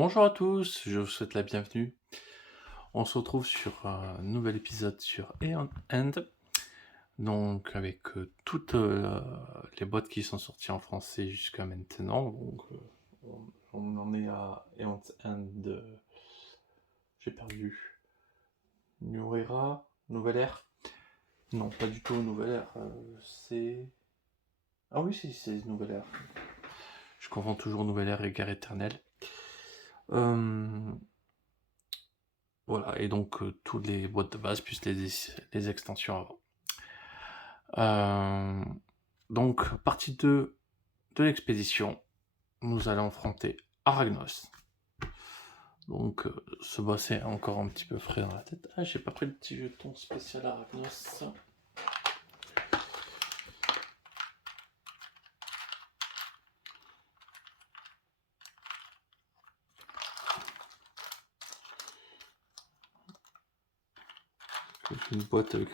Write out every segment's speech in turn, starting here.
Bonjour à tous, je vous souhaite la bienvenue. On se retrouve sur un nouvel épisode sur Aeon End, donc avec toutes les boîtes qui sont sorties en français jusqu'à maintenant. Donc, on en est à Aeon End, j'ai perdu. New Era, Nouvelle Ère. Non, pas du tout Nouvelle Ère, c'est... Ah oui, c'est Nouvelle Ère. Je confonds toujours Nouvelle Ère et Guerre éternelle. Voilà, et donc toutes les boîtes de base, plus les extensions avant. Donc, partie 2 de l'expédition, nous allons affronter Aragnos. Donc, ce boss est encore un petit peu frais dans la tête. Ah, j'ai pas pris le petit jeton spécial Aragnos. C'est une boîte avec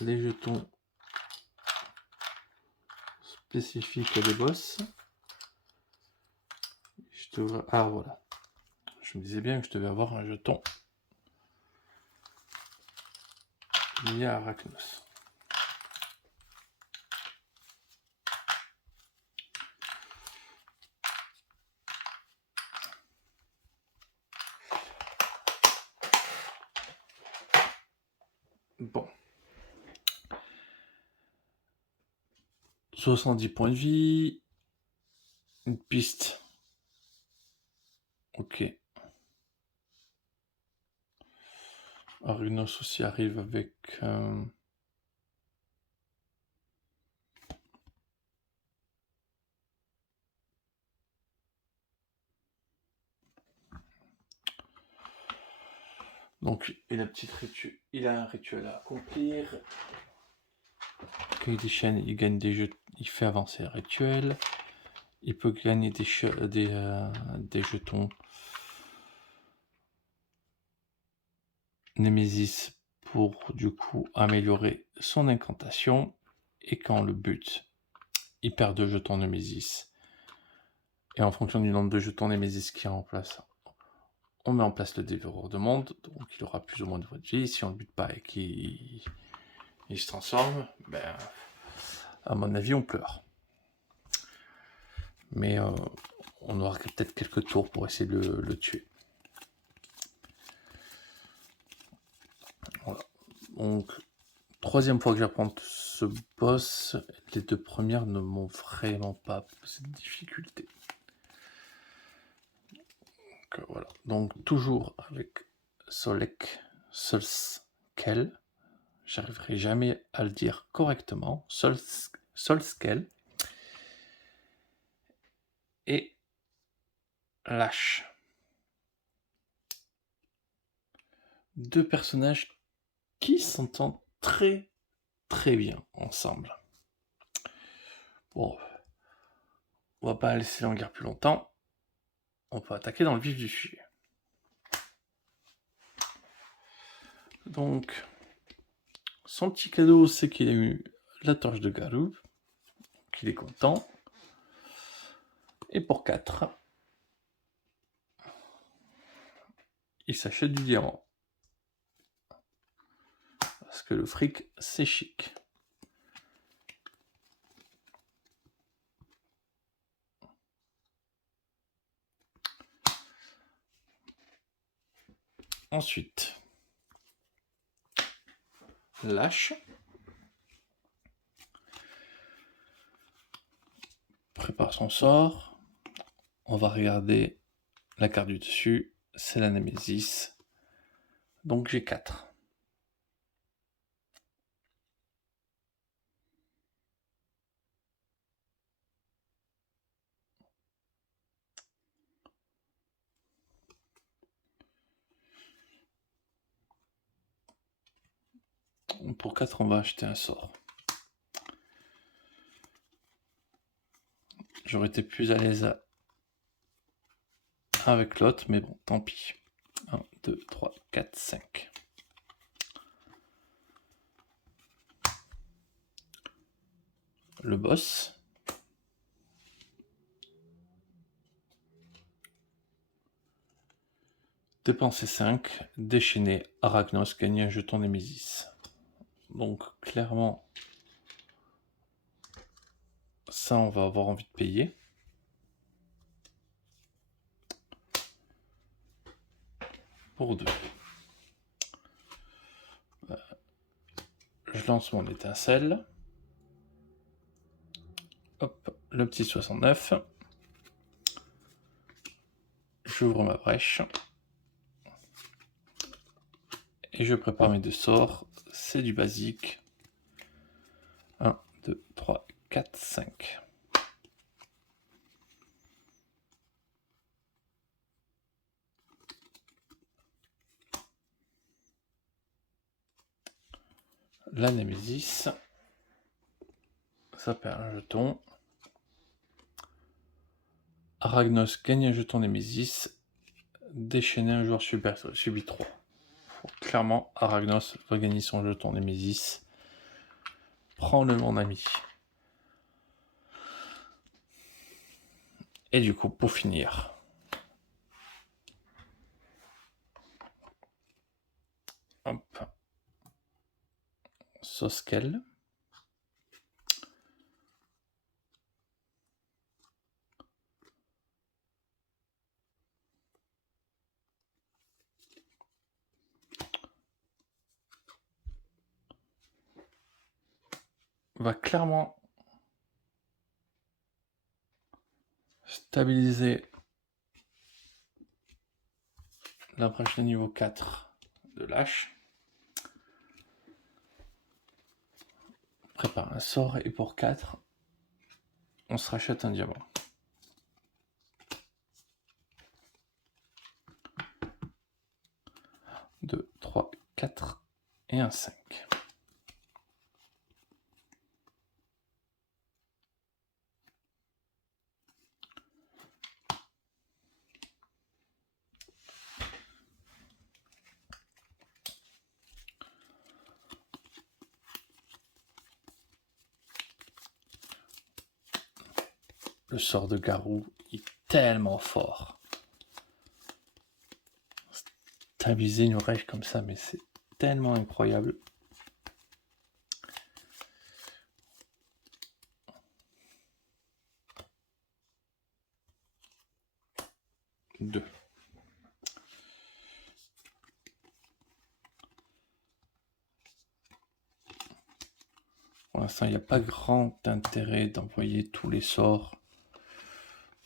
les jetons spécifiques des boss. Ah, voilà. Je me disais bien que je devais avoir un jeton lié à Arachnos. Bon. 70 points de vie. Une piste. Ok. Arugnos aussi arrive avec... Donc, il a un rituel à accomplir. Quand il déchaîne, il gagne des jeux, il fait avancer le rituel. Il peut gagner des jetons Némésis pour du coup améliorer son incantation. Et quand le but, il perd 2 jetons Némésis. Et en fonction du nombre de jetons Némésis qui est en place, on met en place le dévoreur de monde. Donc il aura plus ou moins de points de vie. Si on ne le bute pas et qu'il se transforme, ben, à mon avis, on pleure. Mais on aura peut-être quelques tours pour essayer de le tuer. Voilà. Donc, troisième fois que j'apprends ce boss, les 2 premières ne m'ont vraiment pas posé de difficulté. Donc, voilà. Donc, toujours avec Solskel. J'arriverai jamais à le dire correctement. Solskel. Et Lâche. 2 personnages qui s'entendent très très bien ensemble. Bon, on va pas laisser languir plus longtemps. On peut attaquer dans le vif du sujet. Donc, son petit cadeau, c'est qu'il a eu la torche de Garou, qu'il est content. Et pour 4, il s'achète du diamant. Parce que le fric, c'est chic. Ensuite, Lâche. Prépare son sort. On va regarder la carte du dessus. C'est la Némésis. Donc j'ai 4. Pour 4, on va acheter un sort. J'aurais été plus à l'aise avec l'autre, mais bon, tant pis. 1, 2, 3, 4, 5. Le boss. Dépenser 5, déchaîner Arachnos, gagner un jeton Némésis. Donc clairement, ça on va avoir envie de payer. Pour 2. Je lance mon étincelle. Hop, le petit 69. J'ouvre ma brèche. Et je prépare mes 2 sorts. C'est du basique. 1, 2, 3, 4, 5. La Némésis. Ça perd un jeton. Arachnos gagne un jeton Némésis. Déchaîner un joueur super, subit 3. Clairement, Arachnos va gagner son jeton Némésis. Prends-le, mon ami. Et du coup, pour finir, hop, Soskel. Va clairement stabiliser la brèche de niveau 4 de lâche. Prépare un sort et pour 4, on se rachète un diamant. 2, 3, 4 et un 5. Le sort de Garou est tellement fort. Stabiliser une brèche comme ça, mais c'est tellement incroyable. Deux. Pour l'instant, il n'y a pas grand intérêt d'envoyer tous les sorts.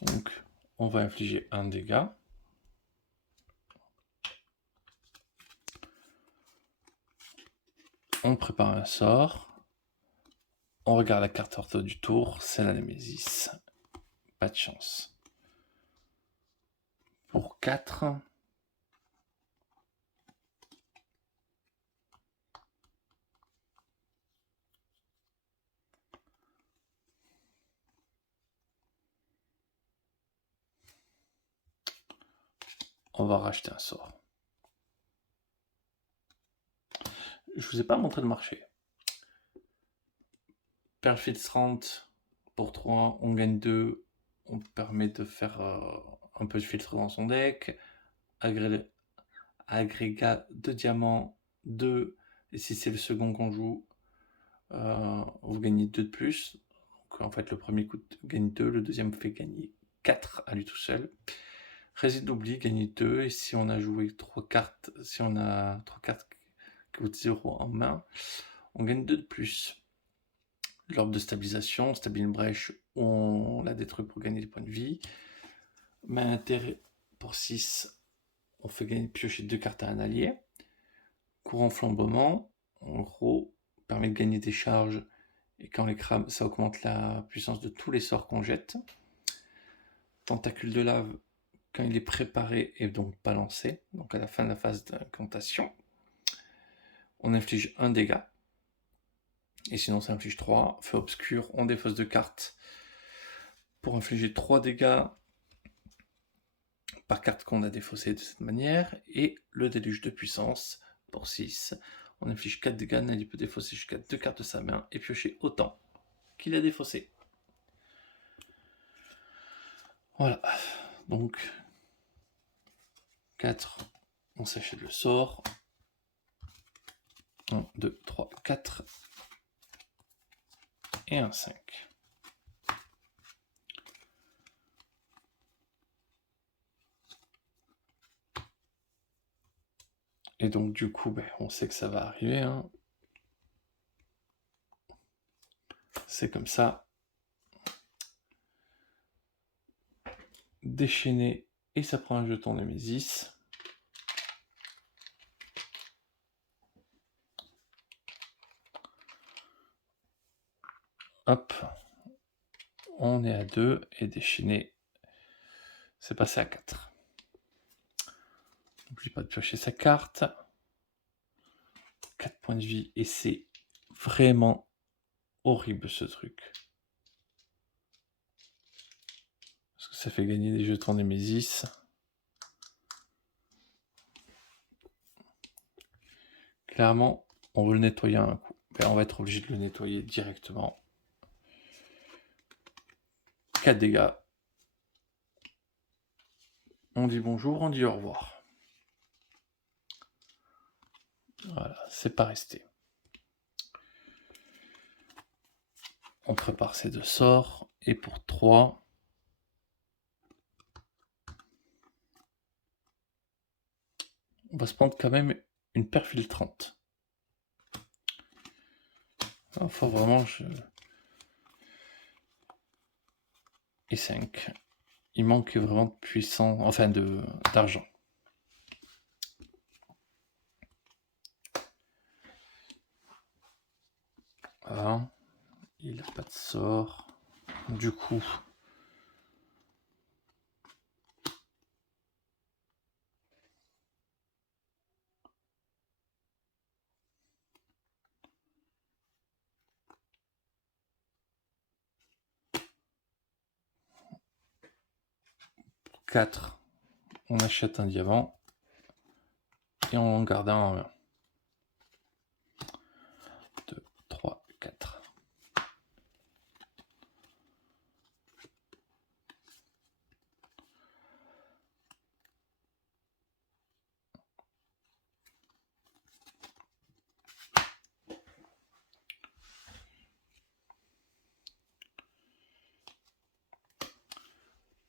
Donc, on va infliger un dégât. On prépare un sort. On regarde la carte ortho du tour, c'est la Némésis. Pas de chance. Pour 4. On va racheter un sort. Je vous ai pas montré le marché. Pearl Filtrante pour 3, on gagne 2. On permet de faire un peu de filtre dans son deck. Agrégat de diamants, 2. Et si c'est le second qu'on joue, vous gagnez 2 de plus. Donc, en fait, le premier coup gagne 2, le deuxième fait gagner 4 à lui tout seul. Réside d'oubli, gagner 2. Et si on a joué 3 cartes, si on a 3 cartes qui coûtent 0 en main, on gagne 2 de plus. L'orbe de stabilisation, stabilise une brèche, on la détruit pour gagner des points de vie. Main intérêt pour 6, on fait gagner piocher 2 cartes à un allié. Courant flambement, en gros, permet de gagner des charges, et quand on les crame, ça augmente la puissance de tous les sorts qu'on jette. Tentacule de lave, quand il est préparé et donc pas lancé, donc à la fin de la phase d'incantation, on inflige un dégât. Et sinon ça inflige 3. Feu obscur, on défausse 2 cartes pour infliger 3 dégâts par carte qu'on a défaussé de cette manière. Et le déluge de puissance pour 6. On inflige 4 dégâts, Nali peut défausser jusqu'à 2 cartes de sa main et piocher autant qu'il a défaussé. Voilà. Donc 4 On s'achète le sort. 1, 2, 3, 4. Et un 5. Et donc du coup, on sait que ça va arriver. Hein. C'est comme ça. Déchaîner, et ça prend un jeton Némésis. Hop. On est à 2, et déchaîner, c'est passé à 4. N'oublie pas de piocher sa carte. 4 points de vie, et c'est vraiment horrible ce truc. Parce que ça fait gagner des jetons Némésis. Clairement, on veut le nettoyer un coup. On va être obligé de le nettoyer directement. 4 dégâts. On dit bonjour, on dit au revoir. Voilà, c'est pas resté. On prépare ces 2 sorts. Et pour 3... on va se prendre quand même une paire filtrante. Enfin, vraiment, Et 5. Il manque vraiment de puissance, enfin d'argent. Voilà. Il n'a pas de sort. Du coup... 4, on achète un diamant et on en garde un en main. 2, 3, 4.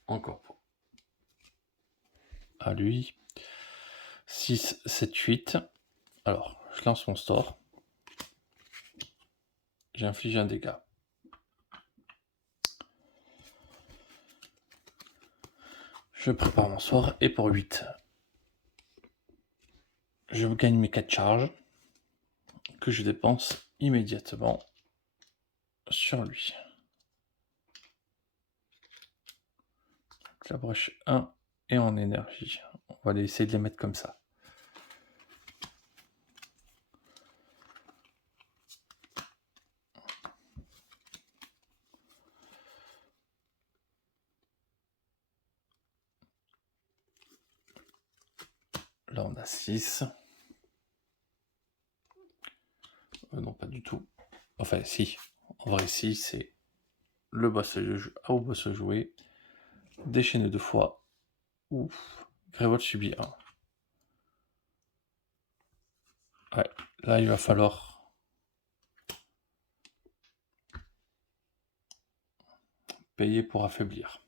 Encore pour à lui. 6, 7, 8. Alors, je lance mon store. J'inflige un dégât. Je prépare mon sort et pour 8, je gagne mes 4 charges que je dépense immédiatement sur lui. Donc, la brèche 1 est en énergie. On va aller essayer de les mettre comme ça. Là, on a 6. Non, pas du tout. Enfin, si. En vrai, si, c'est le boss au boss joué. Déchaîner 2 fois. Ouf. Grévold subit 1. Ouais, là, il va falloir payer pour affaiblir.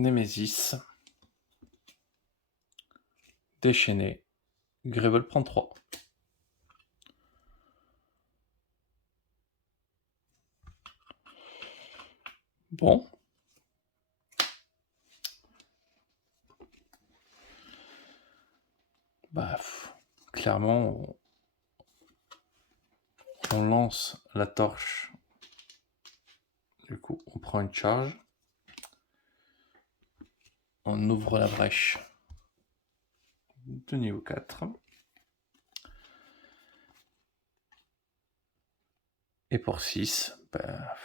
Némésis. Déchaîné. Grévold prend 3. Bon. Bah, clairement, on lance la torche. Du coup, on prend une charge. On ouvre la brèche de niveau 4. Et pour 6, bah,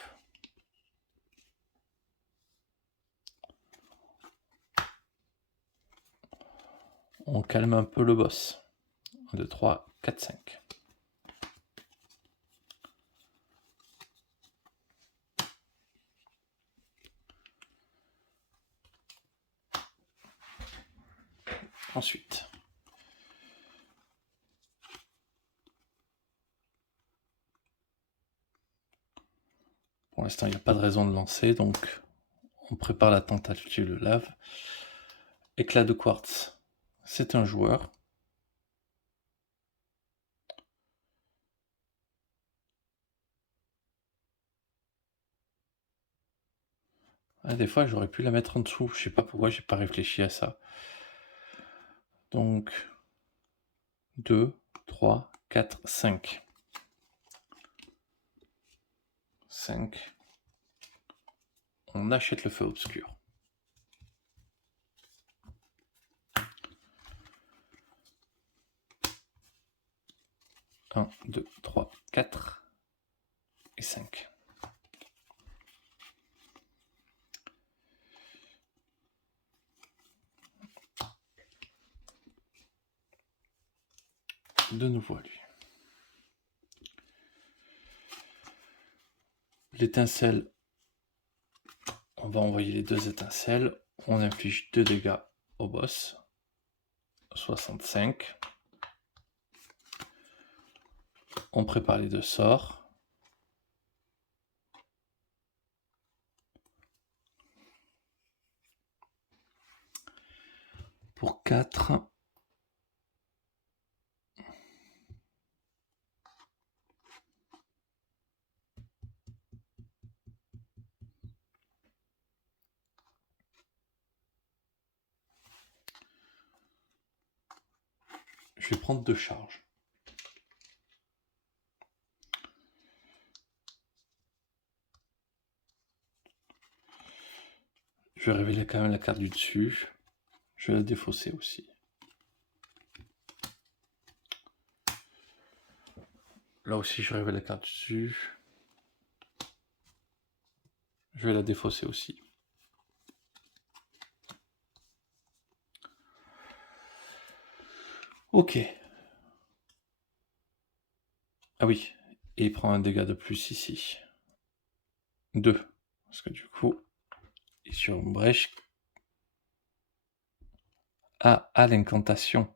On calme un peu le boss. 1, 2, 3, 4, 5. Ensuite, pour l'instant, il n'y a pas de raison de lancer, donc on prépare la tentative de lave. Éclat de quartz, c'est un joueur. Ah, des fois, j'aurais pu la mettre en dessous. Je sais pas pourquoi, j'ai pas réfléchi à ça. Donc, 2, 3, 4, 5. 5. On achète le feu obscur. 1, 2, 3, 4 et 5. De nouveau à lui. L'étincelle, on va envoyer les 2 étincelles. On inflige 2 dégâts au boss. 65. On prépare les 2 sorts. Pour 4. Je vais prendre 2 charges. Je vais révéler quand même la carte du dessus. Je vais la défausser aussi. Là aussi, je révèle la carte du dessus. Je vais la défausser aussi. Ok. Ah oui. Et il prend un dégât de plus ici. 2. Parce que du coup, il est sur une brèche. Ah, à l'incantation.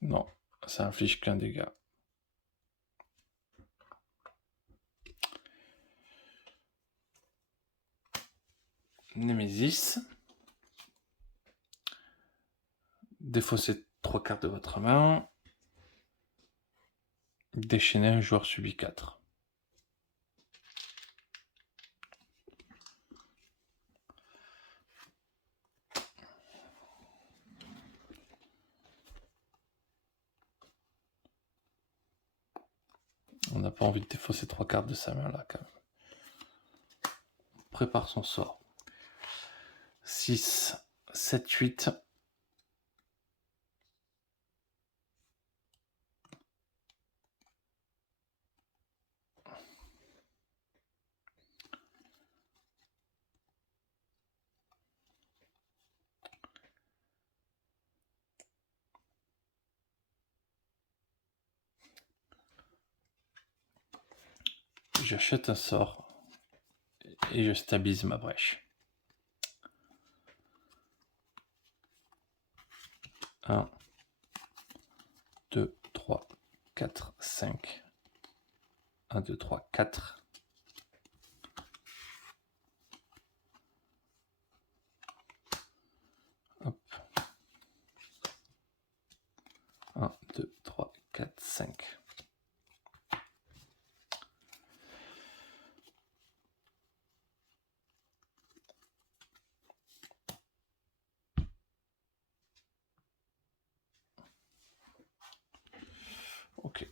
Non, ça inflige qu'un dégât. Némésis. Défaussez 3 cartes de votre main. Déchaîner un joueur subit 4. On n'a pas envie de défausser 3 cartes de sa main là quand même. On prépare son sort. 6, 7, 8. J'achète un sort et je stabilise ma brèche. 1, 2, 3, 4, 5. 1, 2, 3, 4. Hop. 1, 2, 3, 4, 5. Ok.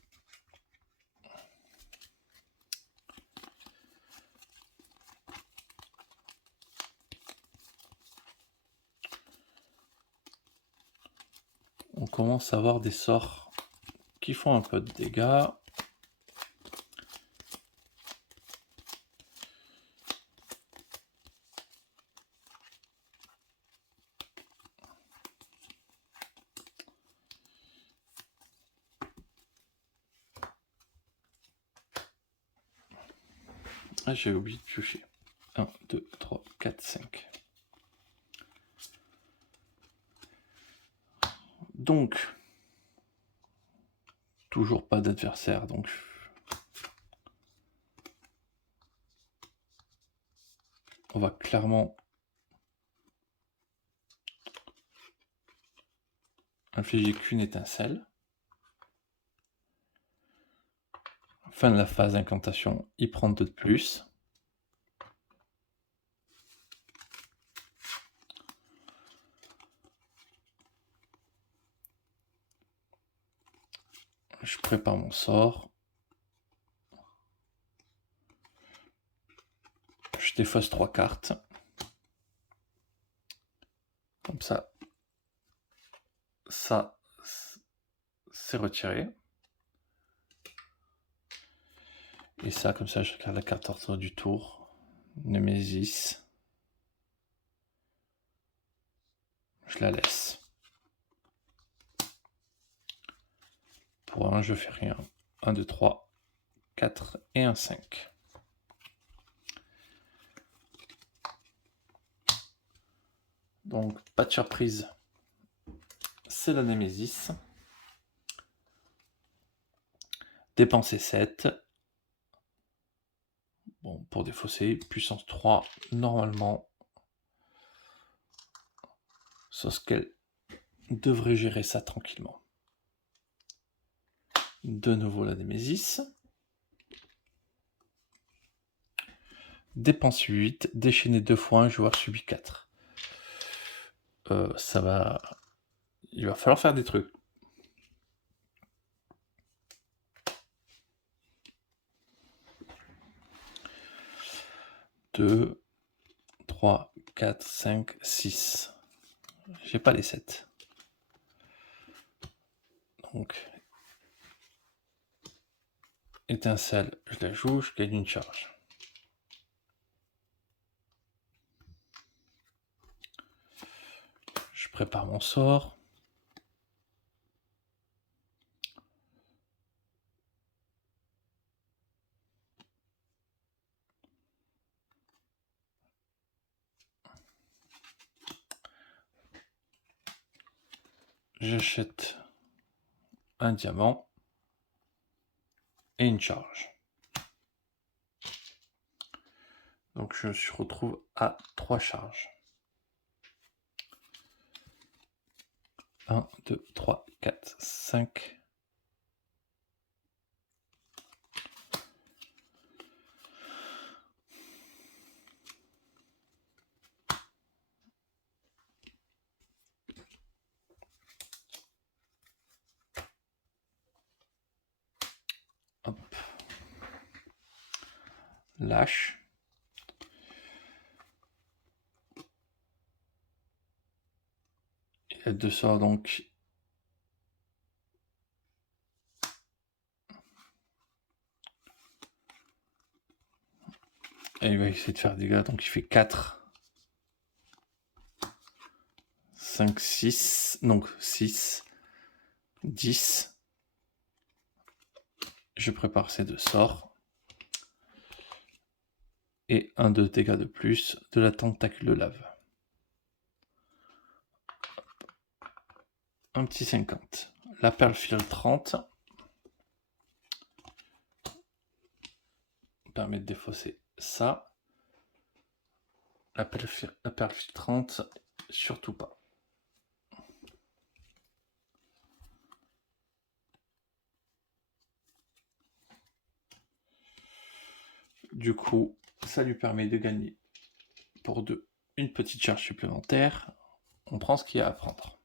On commence à avoir des sorts qui font un peu de dégâts. Ah, j'ai oublié de piocher. 1, 2, 3, 4, 5. Donc, toujours pas d'adversaire, donc on va clairement infliger qu'une étincelle. Fin de la phase d'incantation, il prend 2 de plus. Je prépare mon sort. Je défausse 3 cartes. Comme ça, c'est retiré. Et ça, comme ça, je regarde la carte ordre du tour. Némésis. Je la laisse. Pour 1, je fais rien. 1, 2, 3, 4 et un 5. Donc, pas de surprise. C'est la Némésis. Dépenser 7. Bon, pour défausser, puissance 3, normalement. Sauf qu'elle devrait gérer ça tranquillement. De nouveau la Némésis. Dépense 8, déchaîner 2 fois, un joueur subit 4. Ça va... Il va falloir faire des trucs. Deux, 3, 4, 5, 6. J'ai pas les 7. Donc, étincelle, je la joue, je gagne une charge. Je prépare mon sort. J'achète un diamant et une charge. Donc je me retrouve à 3 charges. 1, 2, 3, 4, 5. Hop. Lâche. Il y a 2 sorts donc. Et il va essayer de faire des dégâts, donc il fait 4. 5, 6. Donc 6. 10. Je prépare ces 2 sorts. Et 1 de dégâts de plus de la tentacule de lave. Un petit 50. La perle file 30. Permet de défausser ça. La perle file 30, surtout pas. Du coup, ça lui permet de gagner pour 2 une petite charge supplémentaire. On prend ce qu'il y a à prendre.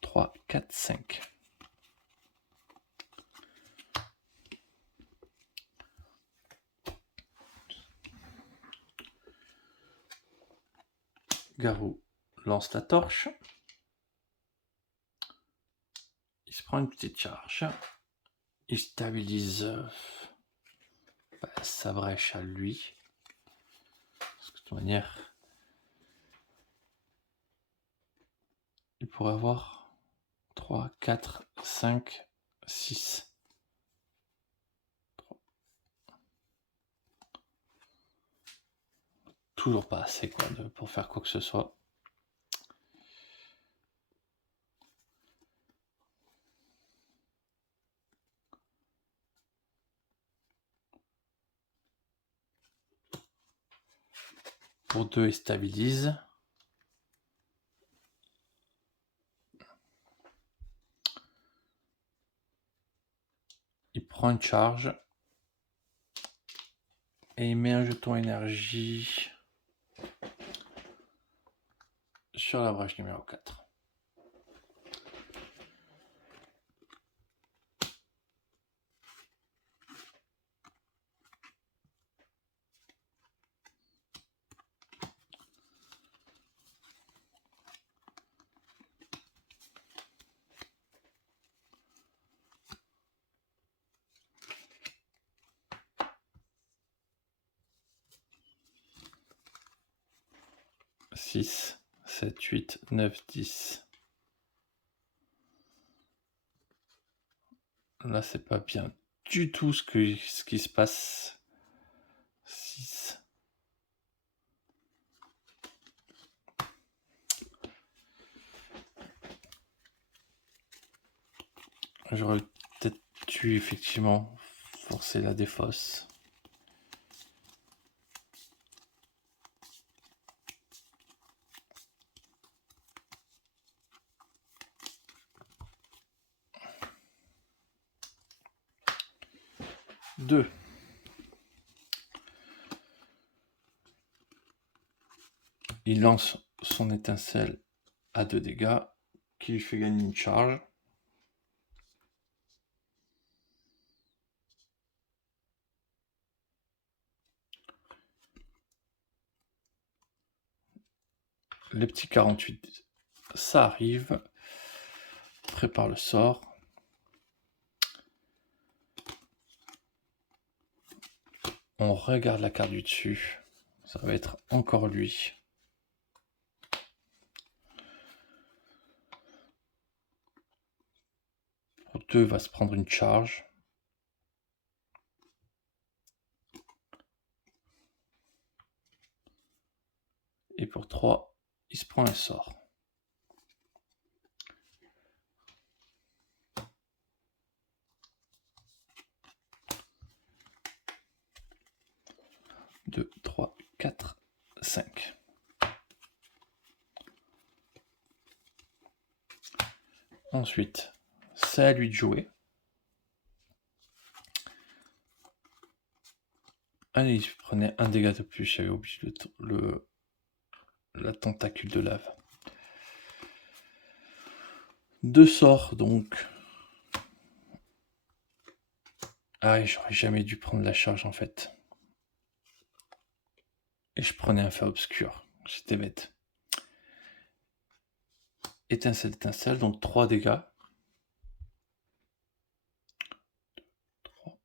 3, 4, 5. Garou lance la torche. Il se prend une petite charge. Il stabilise sa brèche à lui. Parce que de toute manière, il pourrait avoir 3, 4, 5, 6. toujours pas assez quoi, pour faire quoi que ce soit. Pour 2, il stabilise. Il prend une charge. Et il met un jeton énergie sur la brèche numéro 4. « 6, 7, 8, 9, 10. Là, c'est pas bien du tout ce qui se passe. 6. J'aurais peut-être dû effectivement forcer la défausse. Deux. Il lance son étincelle à 2 dégâts, qui lui fait gagner une charge. Les petits 48, ça arrive. Prépare le sort. On regarde la carte du dessus. Ça va être encore lui. Pour 2, va se prendre une charge. Et pour 3, il se prend un sort. Deux, 3, 4, 5. Ensuite, c'est à lui de jouer. Allez, il prenait un dégât de plus, j'avais oublié la tentacule de lave. 2 sorts donc. Ah, j'aurais jamais dû prendre la charge en fait. Et je prenais un feu obscur. J'étais bête. Étincelle, étincelle, donc 3 dégâts. 3.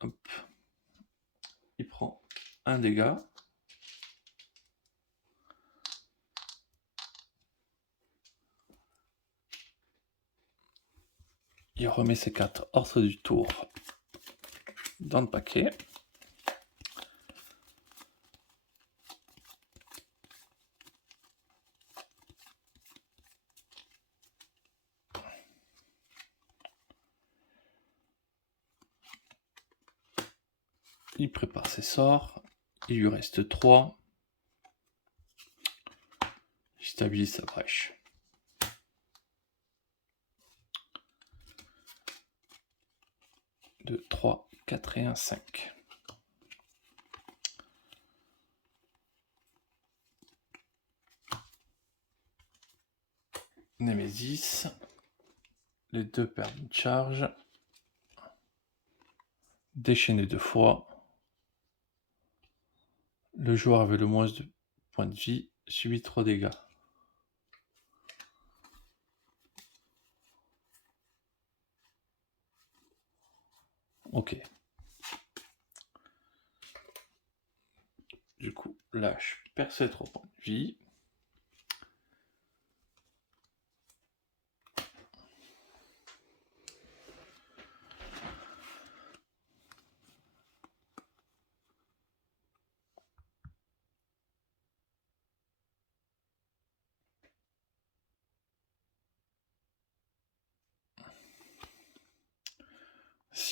Hop. Il prend un dégât. Il remet ses 4 ordres du tour dans le paquet. Il prépare ses sorts. Il lui reste 3. Il stabilise sa brèche. 2, 3, 4 et 1, 5. Némésis. Les 2 perdent une charge. Déchaîné 2 fois. Le joueur avait le moins de points de vie, subit 3 dégâts. Ok. Du coup, là, je perds ses 3 points de vie.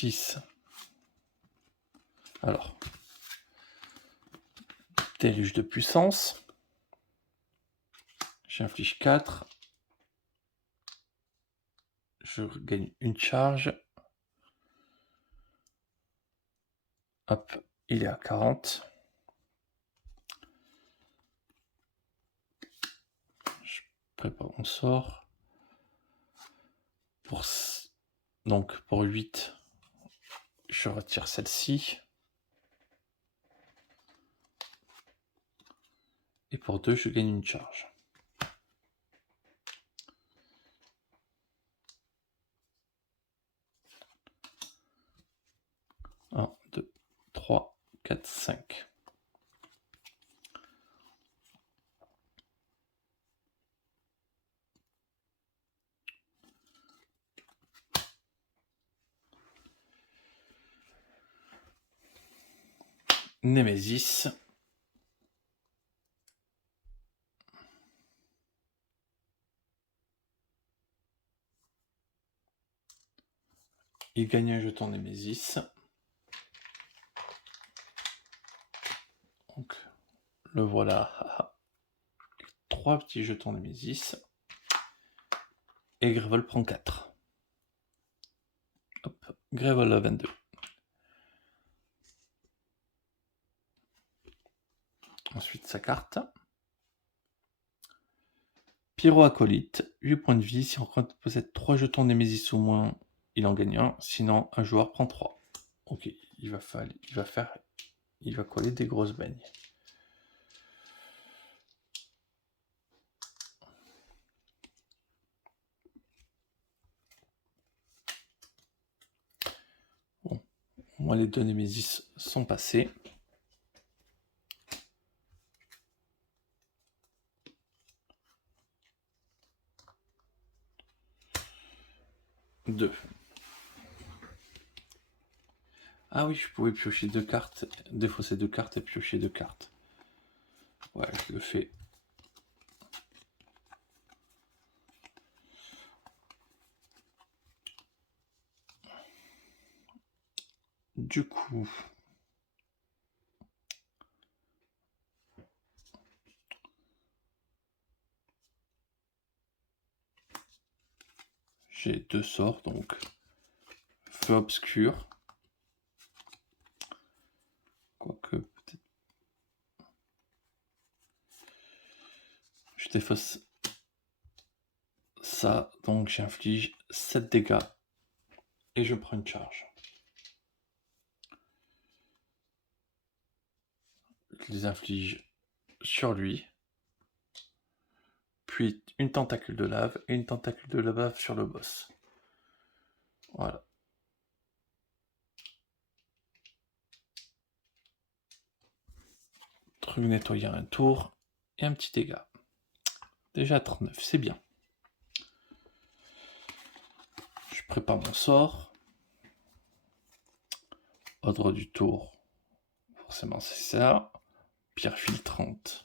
6. Alors, déluge de puissance. J'inflige 4. Je gagne une charge. Hop, il est à 40. Je prépare mon sort. Donc pour 8, je retire celle-ci. Et pour 2, je gagne une charge. Un, 2, 3, 4, 5. Némésis. Il gagne un jeton Némésis. Donc, le voilà. 3 petits jetons Némésis. Et Gravel prend 4. Hop, Gravel à 22. Ensuite, sa carte. Pyro-acolyte, 8 points de vie. Si on possède 3 jetons Némésis ou moins, il en gagne un. Sinon, un joueur prend 3. Ok, il va coller des grosses baignes. Bon, moi les 2 Némésis sont passés. Deux. Ah oui, je pouvais piocher 2 cartes, défausser 2 cartes et piocher 2 cartes. Ouais, je le fais. Du coup, j'ai 2 sorts, donc feu obscur. Quoique, peut-être. Je défausse ça, donc j'inflige 7 dégâts et je prends une charge. Je les inflige sur lui, puis une tentacule de lave et une tentacule de lave sur le boss. Voilà. Truc nettoyer un tour et un petit dégât. Déjà 39, c'est bien. Je prépare mon sort. Ordre du tour, forcément c'est ça. Pierre filtrante.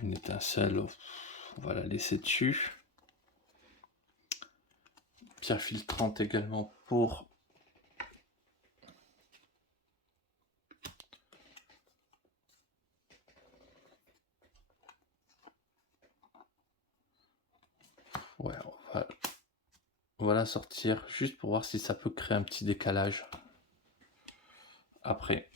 Une étincelle, on va la laisser dessus. Pierre filtrante également pour ouais, on va la sortir juste pour voir si ça peut créer un petit décalage après.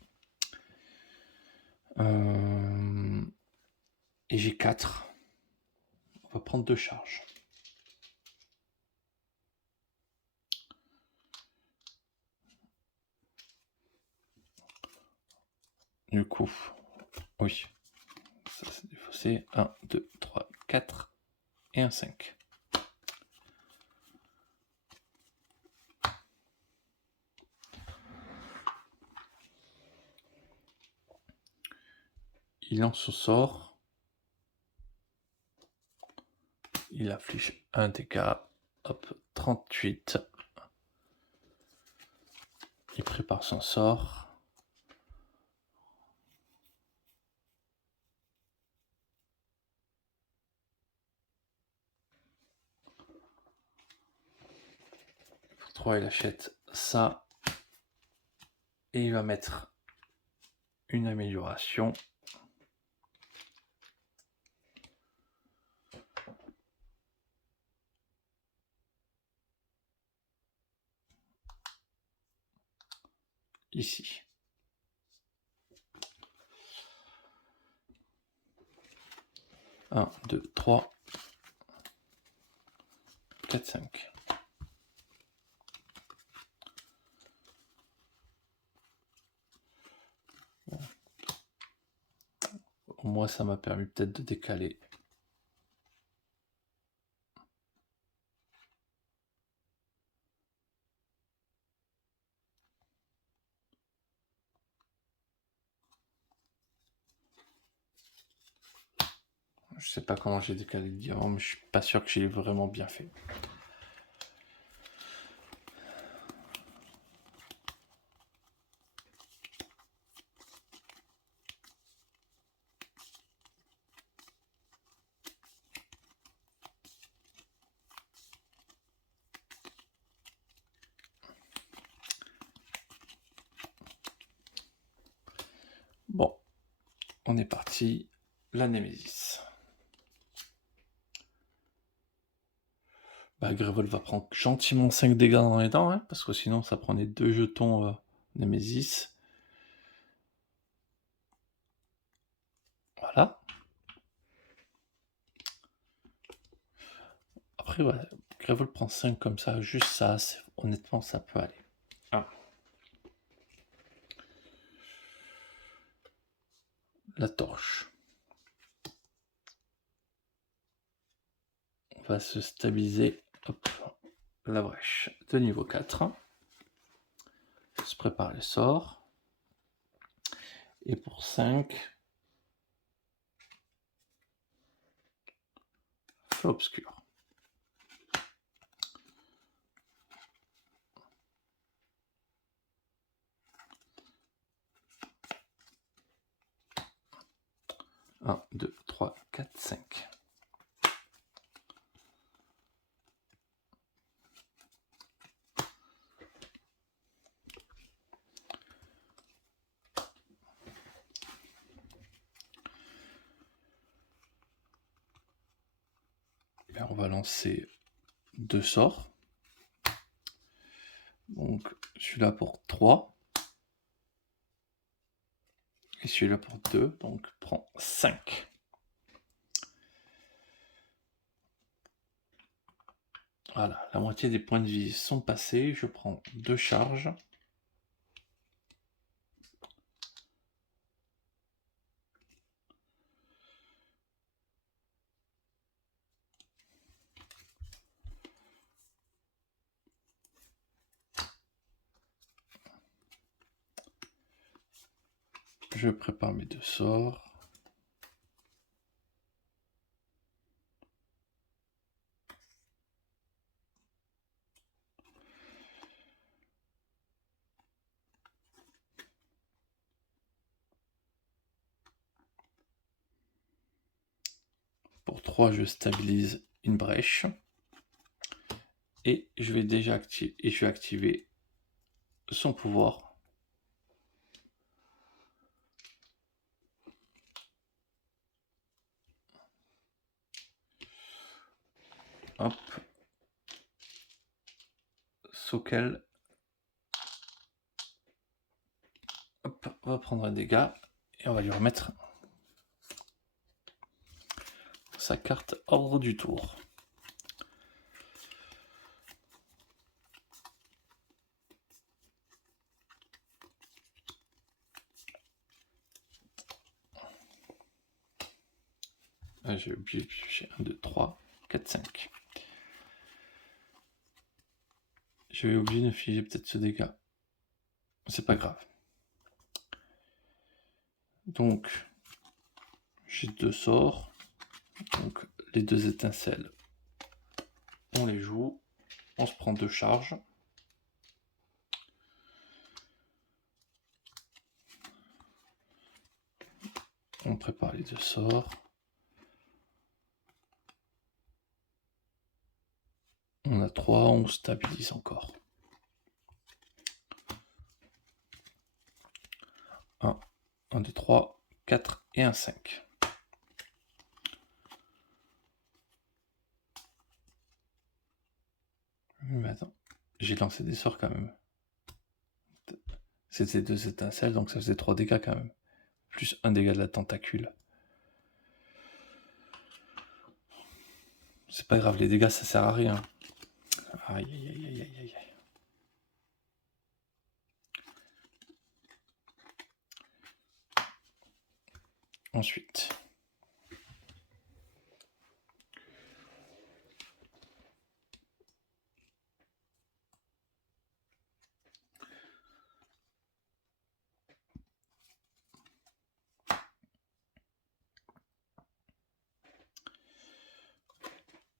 Et j'ai 4. On va prendre 2 charges. Du coup, oui, ça c'est défaussé. 1, 2, 3, 4 et un 5. Il lance son sort. Il afflige un dégât. Hop, 38. Il prépare son sort. 3, il achète ça. Et il va mettre une amélioration. Ici. 1, 2, 3, 4, 5. Bon. Moi, ça m'a permis peut-être de décaler. Je sais pas comment j'ai décalé le diamant, mais je suis pas sûr que j'ai vraiment bien fait. Bon, on est parti. La Némésis. Bah, Grévol va prendre gentiment 5 dégâts dans les dents, hein, parce que sinon ça prenait 2 jetons Némésis. Voilà. Après, ouais, Grévol prend 5 comme ça, juste ça, honnêtement, ça peut aller. Ah. La torche. On va se stabiliser. Hop, la brèche de niveau 4. On se prépare les sorts. Et pour 5, feu obscur. Un, 2, 3, 4, 5. Bien, on va lancer 2 sorts. Donc celui-là pour 3. Et celui-là pour 2, donc prend 5. Voilà, la moitié des points de vie sont passés. Je prends 2 charges. Je prépare mes 2 sorts. Pour 3, je stabilise une brèche. Et je vais déjà activer son pouvoir. Hop. Sokel. Hop, on va prendre un dégât. Et on va lui remettre sa carte ordre du tour. J'ai oublié, j'ai 1, 2, 3, 4, 5. Je vais oublier de filer peut-être ce dégât. C'est pas grave. Donc, j'ai 2 sorts. Donc, les 2 étincelles, on les joue. On se prend 2 charges. On prépare les 2 sorts. On a 3, on stabilise encore. 1, 2, 3, 4 et un 5. Mais attends, j'ai lancé des sorts quand même. C'était 2 étincelles, donc ça faisait 3 dégâts quand même. Plus 1 dégât de la tentacule. C'est pas grave, les dégâts ça sert à rien. Aïe aïe aïe aïe aïe aïe. Ensuite.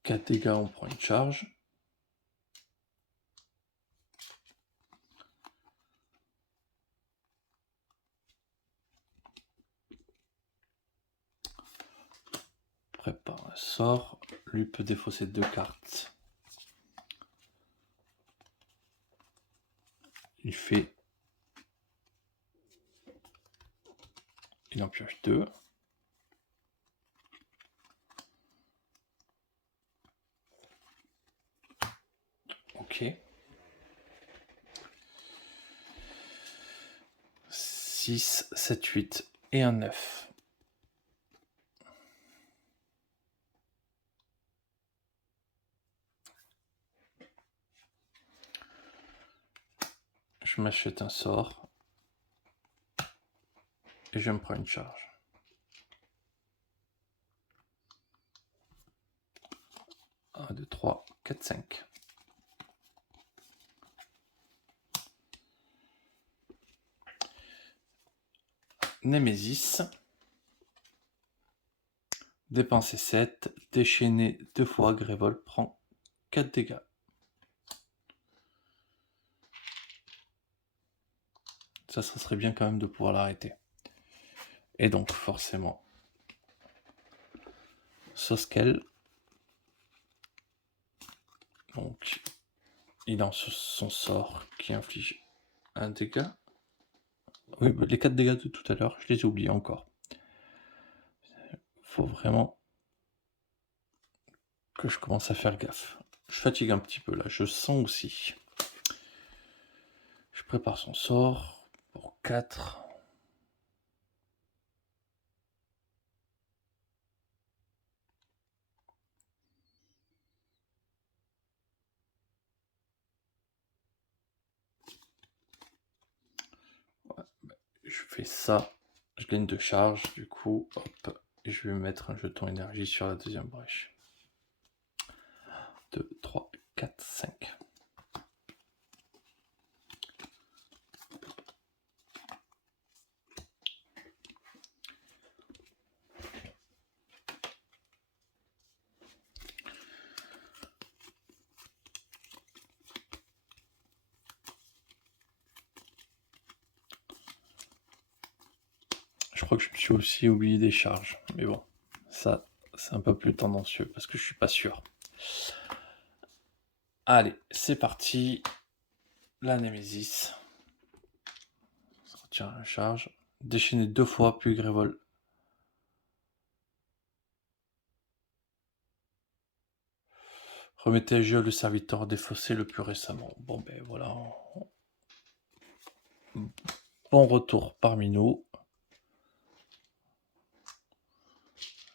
Quatre dégâts, on prend une charge. Prépare un sort. Lui peut défausser 2 cartes. Il fait... Il en pioche 2. Ok. 6, 7, 8 et un 9. Je m'achète un sort. Et je me prends une charge. 1, 2, 3, 4, 5. Némésis. Dépenser 7. Déchaîner 2 fois. Grévol prend 4 dégâts. Ça serait bien quand même de pouvoir l'arrêter. Et donc forcément, Soskel. Donc il lance son sort qui inflige un dégât. Oui, les 4 dégâts de tout à l'heure, je les ai oubliés encore. Faut vraiment que je commence à faire gaffe. Je fatigue un petit peu là, je sens aussi. Je prépare son sort pour 4. Ouais, je fais ça, je gagne 2 charges, du coup, hop, et je vais mettre un jeton énergie sur la deuxième brèche. 2, 3, 4, 5. Je crois que je me suis aussi oublié des charges, mais bon, ça, c'est un peu plus tendancieux, parce que je suis pas sûr. Allez, c'est parti. La Némésis. Ça retire la charge. Déchaîner 2 fois, puis Grévol. Remettez à jeu le serviteur défaussé le plus récemment. Bon ben voilà. Bon retour parmi nous.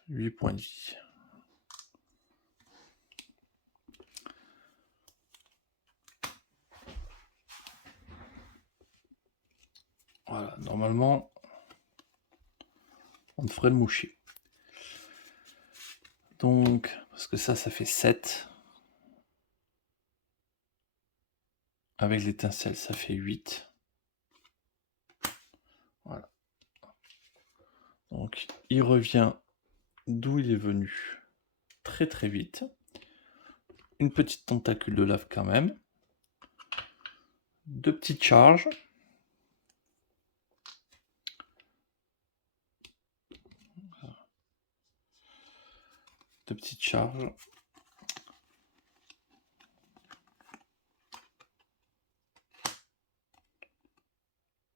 8 points de vie. Voilà, normalement, on devrait le moucher. Donc, parce que ça fait 7. Avec l'étincelle, ça fait 8. Voilà. Donc, il revient d'où il est venu très très vite. Une petite tentacule de lave quand même. 2 petites charges. Deux petites charges.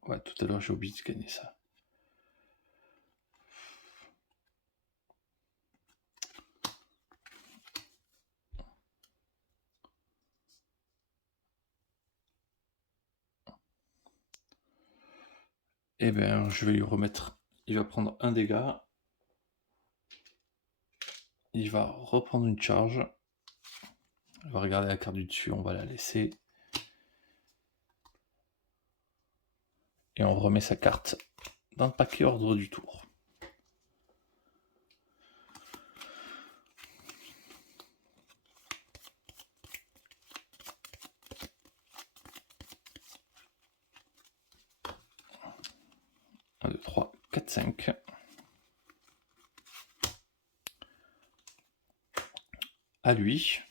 Ouais, tout à l'heure j'ai oublié de gagner ça. Et ben je vais lui remettre. Il va prendre un dégât. Il va reprendre une charge. On va regarder la carte du dessus, on va la laisser. Et on remet sa carte dans le paquet ordre du tour. Un, 2, 3, 4, 5. À lui.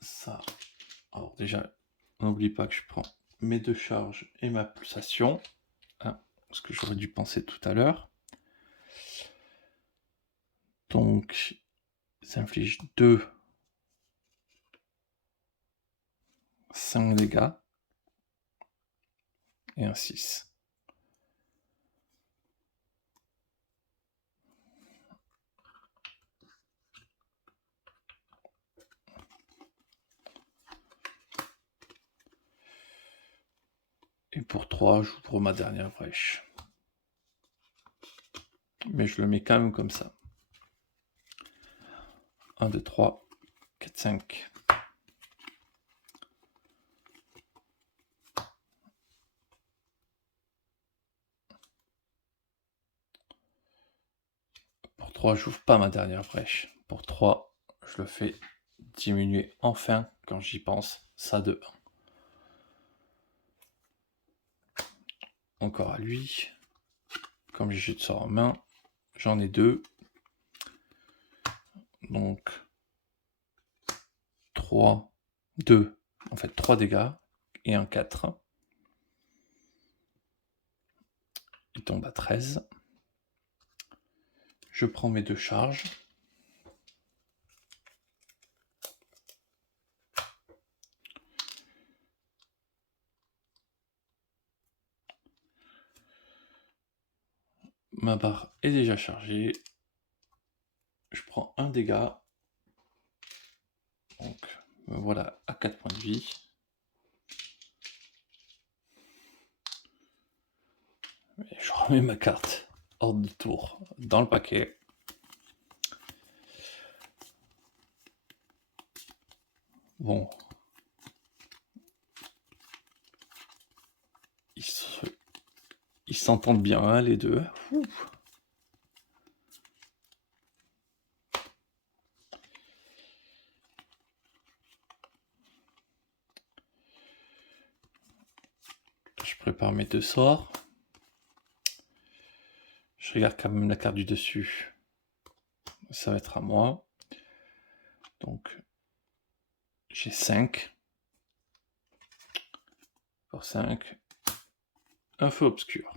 Ça. Alors déjà, on n'oublie pas que je prends mes 2 charges et ma pulsation. Hein, ce que j'aurais dû penser tout à l'heure. Donc, ça inflige 2, 5 dégâts. Et un 6. Et pour 3, j'ouvre ma dernière brèche. Mais je le mets quand même comme ça. 1, 2, 3, 4, 5. Pour 3, j'ouvre pas ma dernière brèche. Pour 3, je le fais diminuer enfin, quand j'y pense, ça de 1. Encore à lui. Comme j'ai jeu de sort en main, j'en ai 2. Donc 3, 2, en fait 3 dégâts et un 4. Il tombe à 13. Je prends mes 2 charges. Ma barre est déjà chargée. Je prends un dégât. Donc me voilà à 4 points de vie. Et je remets ma carte hors de tour dans le paquet. Bon. Ils s'entendent bien, hein, les deux. Ouh. Je prépare mes 2 sorts. Je regarde quand même la carte du dessus. Ça va être à moi. Donc, j'ai 5. Pour 5. Un feu obscur.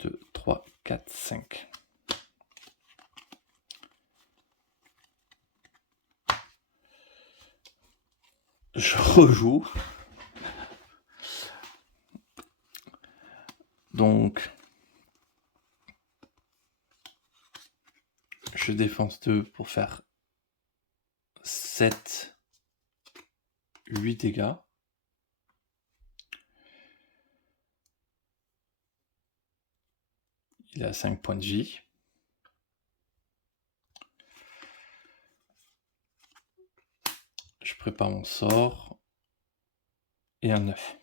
2, 3, 4, 5. Je rejoue. Donc, je défonce 2 pour faire 7, 8 dégâts. Il a 5 points de vie. Je prépare mon sort. Et un 9.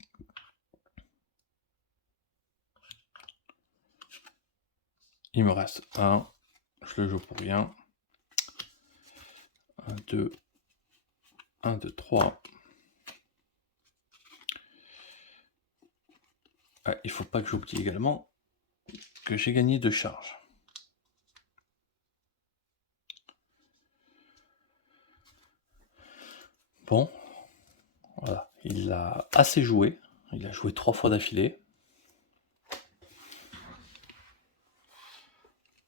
Il me reste 1. Je le joue pour rien. 1, 2. 1, 2, 3. Ah, il faut pas que j'oublie également que j'ai gagné 2 charges. Bon, voilà, il a assez joué. Il a joué 3 fois d'affilée.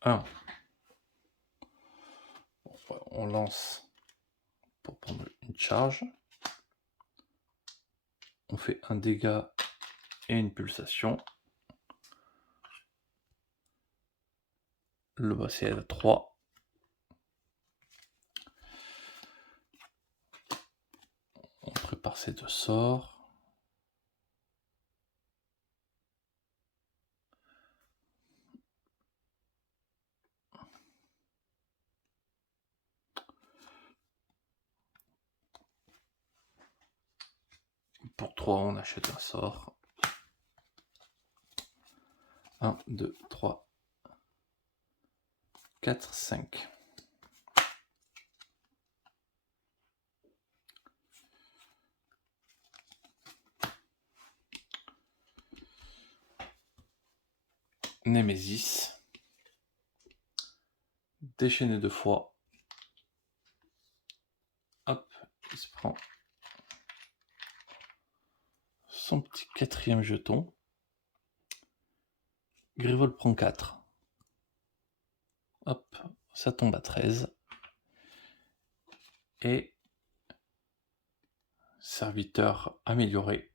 1. On lance pour prendre une charge. On fait un dégât et une pulsation. Le boss est à 3. prépare ces 2 sorts. Pour 3, on achète un sort. 1, 2, 3, 4, 5. Némésis. Déchaîné 2 fois. Hop, il se prend son petit 4e jeton. Grivol prend 4. Hop, ça tombe à 13. Et serviteur amélioré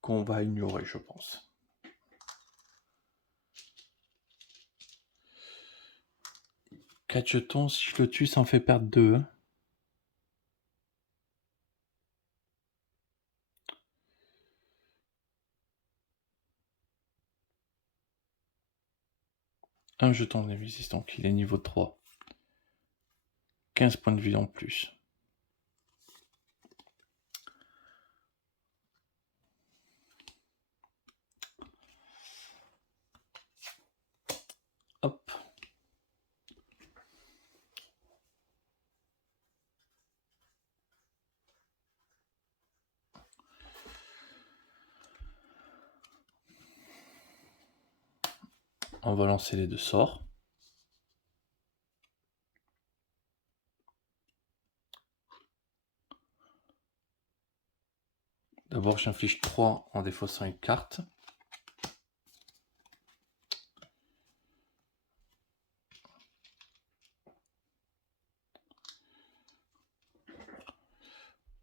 qu'on va ignorer, je pense. Quatre jetons, si je le tue, ça en fait perdre 2. Hein. Un jeton de Némésis, donc il est niveau 3. 15 points de vie en plus. Hop. On va lancer les 2 sorts. D'abord, j'inflige 3 en défaussant une carte.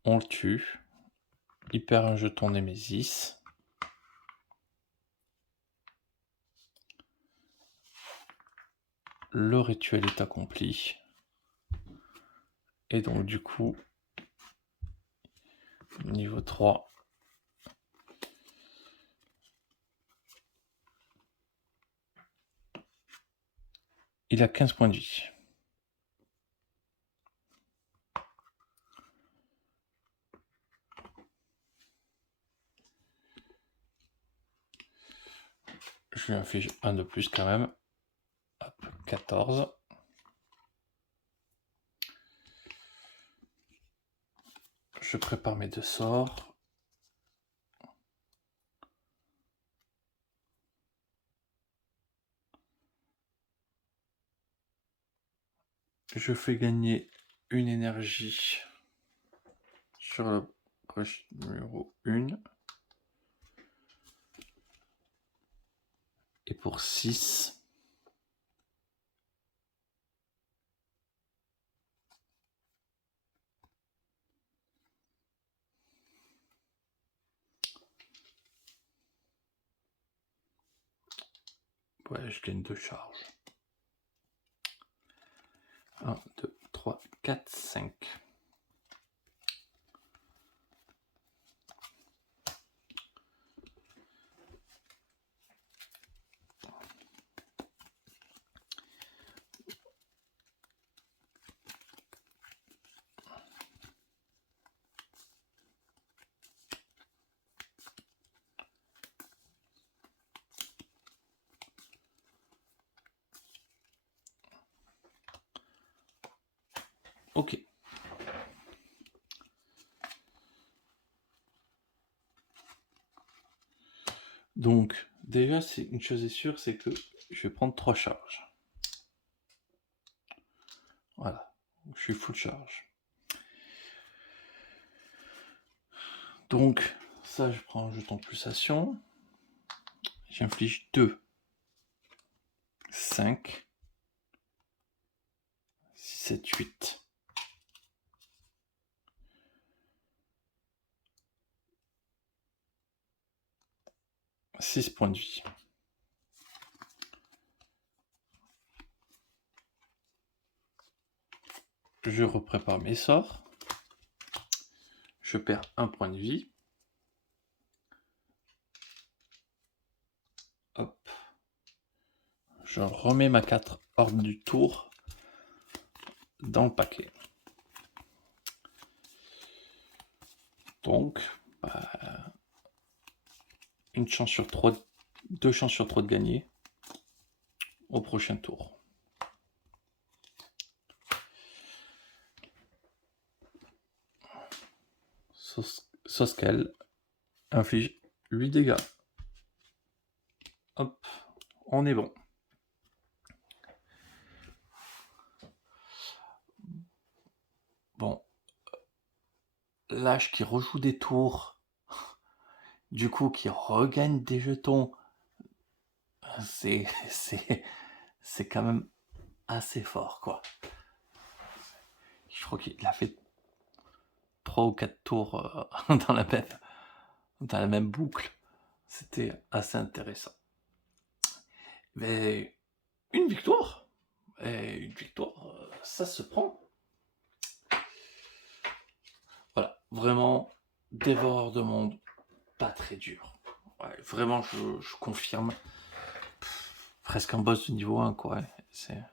On le tue. Il perd un jeton Némésis. Le rituel est accompli. Et donc du coup, niveau 3. Il a 15 points de vie. Je lui inflige un de plus quand même. Hop, 14. Je prépare mes 2 sorts. Je fais gagner une énergie sur la brèche numéro 1. Et pour 6, ouais, je gagne 2 charges. 1, 2, 3, 4, 5. Ok. Donc, déjà, c'est une chose est sûre, c'est que je vais prendre 3 charges. Voilà, je suis full charge. Donc, ça, je prends un jeton pulsation. J'inflige 2, 5, 6, 7, 8. 6 points de vie. Je reprépare mes sorts. Je perds un point de vie. Hop. Je remets ma 4 hors du tour dans le paquet. Donc, une chance sur 3, 2 chances sur 3 de gagner au prochain tour. Soskel inflige 8 dégâts. Hop, on est bon. Bon. Lâche qui rejoue des tours, du coup qui regagne des jetons. C'est quand même assez fort, quoi. Je crois qu'il a fait 3 ou 4 tours dans la même boucle. C'était assez intéressant. Mais une victoire, ça se prend. Voilà, vraiment, dévoreur de monde, pas très dur. Ouais, vraiment, je confirme. Presque un boss de niveau 1, quoi. Ouais.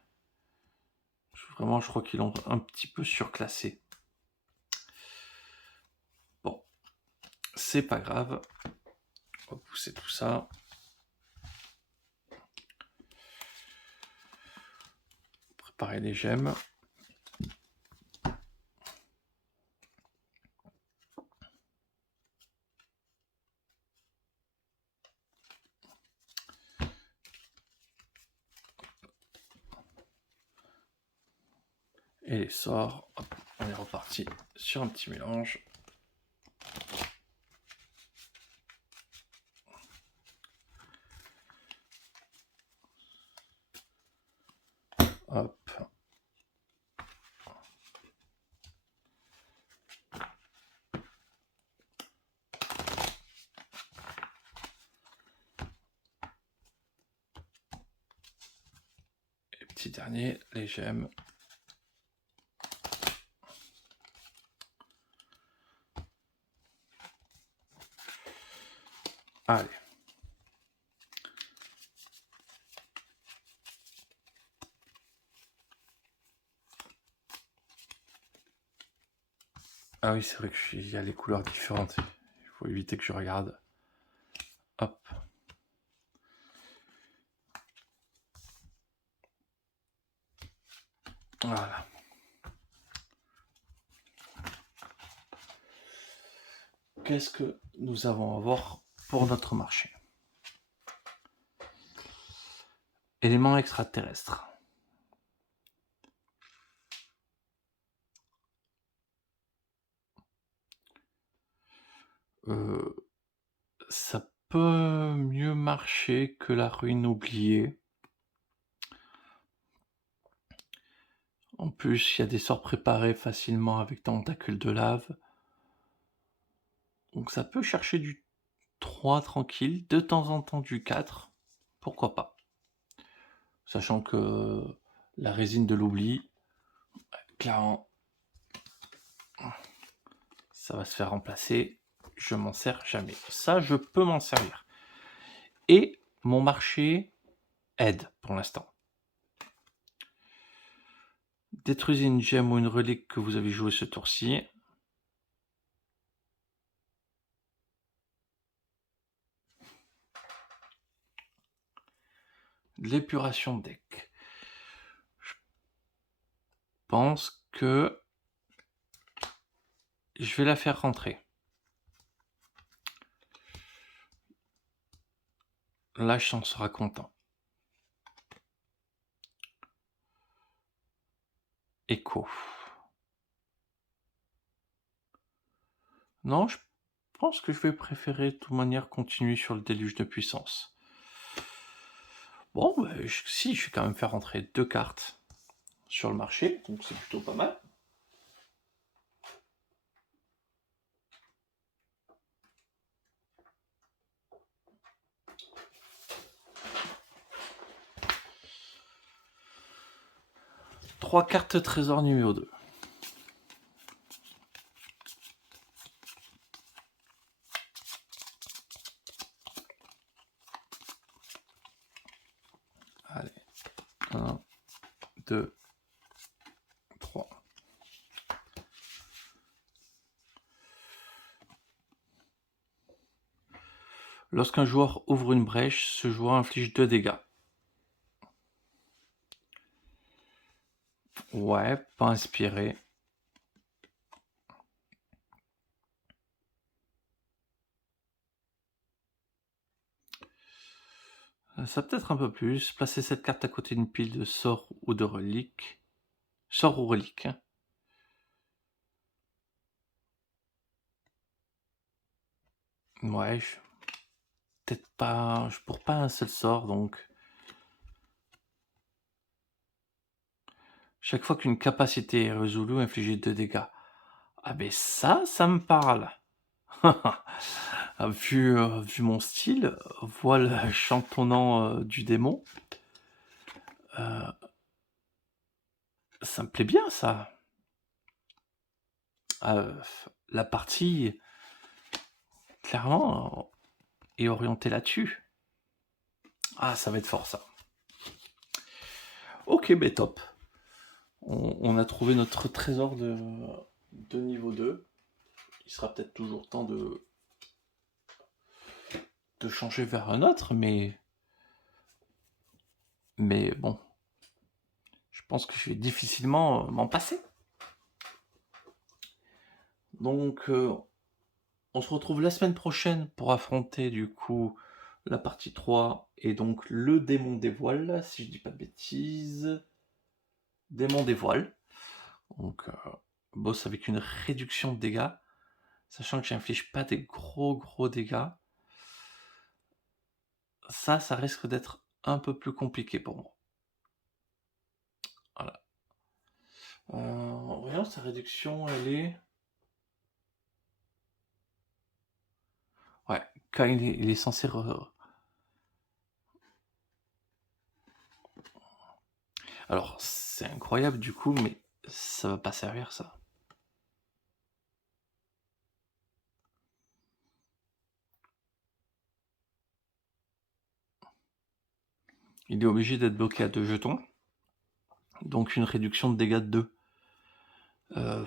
Vraiment, je crois qu'ils l'ont un petit peu surclassé. Bon, c'est pas grave. On va pousser tout ça. Préparer les gemmes. Et les sorts. Hop, on est reparti sur un petit mélange. Hop. Et petit dernier, les gemmes. Allez. Ah oui, c'est vrai qu'il y a les couleurs différentes. Il faut éviter que je regarde. Hop. Voilà. Qu'est-ce que nous avons à voir pour notre marché? Éléments extraterrestres. Ça peut mieux marcher que la ruine oubliée. En plus, il y a des sorts préparés facilement avec tentacules de lave. Donc ça peut chercher du 3 tranquille, de temps en temps du 4. Pourquoi pas? Sachant que la résine de l'oubli, clairement, ça va se faire remplacer. Je m'en sers jamais. Ça, je peux m'en servir. Et mon marché aide pour l'instant. Détruisez une gemme ou une relique que vous avez joué ce tour-ci. L'épuration de deck. Je pense que je vais la faire rentrer. Là, je s'en sera content. Écho. Non, je pense que je vais préférer de toute manière continuer sur le déluge de puissance. Bon, bah, si, je vais quand même faire rentrer 2 cartes sur le marché, donc c'est plutôt pas mal. Trois cartes trésor numéro 2. 2, 3. Lorsqu'un joueur ouvre une brèche, ce joueur inflige 2 dégâts. Ouais, pas inspiré. Ça peut-être un peu plus. Placez cette carte à côté d'une pile de sorts ou de reliques. Sorts ou reliques. Hein. Ouais, peut-être pas. Je pour pas un seul sort, donc. Chaque fois qu'une capacité est résolue, infligez 2 dégâts. Ah ben ça me parle. Vu mon style, voile chantonnant du démon, euh, ça me plaît bien ça. La partie, clairement, est orientée là-dessus. Ah, ça va être fort ça. Ok, ben top. On a trouvé notre trésor de niveau 2. Il sera peut-être toujours temps de changer vers un autre, mais bon, je pense que je vais difficilement m'en passer. Donc, on se retrouve la semaine prochaine pour affronter du coup la partie 3 et donc le démon des voiles, si je dis pas de bêtises. Démon des voiles. Donc, boss avec une réduction de dégâts, sachant que j'inflige pas des gros dégâts. Ça risque d'être un peu plus compliqué pour moi. Voilà. Voyons, sa réduction, elle est... Ouais, quand il est censé... Alors, c'est incroyable du coup, mais ça va pas servir ça. Il est obligé d'être bloqué à 2 jetons. Donc une réduction de dégâts de 2.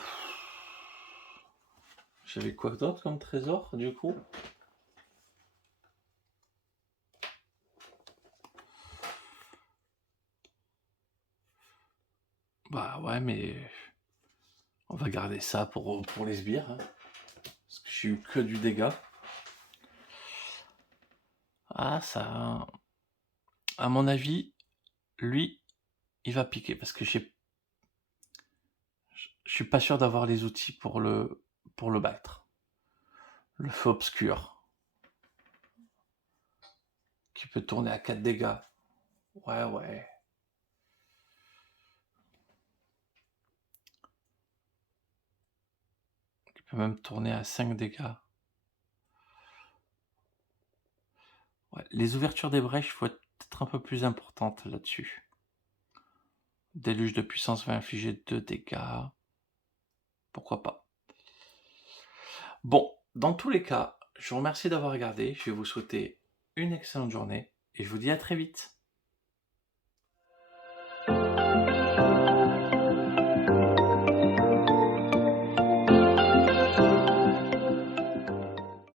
J'avais quoi d'autre comme trésor du coup? Bah ouais, mais on va garder ça pour les sbires. Hein. Parce que j'ai eu que du dégât. Ah, ça... À mon avis, lui, il va piquer. Parce que je suis pas sûr d'avoir les outils pour le battre. Le feu obscur. Qui peut tourner à 4 dégâts. Ouais. Qui peut même tourner à 5 dégâts. Ouais. Les ouvertures des brèches, il faut être un peu plus importante là-dessus. Déluge de puissance va infliger 2 dégâts. Pourquoi pas. Bon, dans tous les cas, je vous remercie d'avoir regardé. Je vais vous souhaiter une excellente journée et je vous dis à très vite.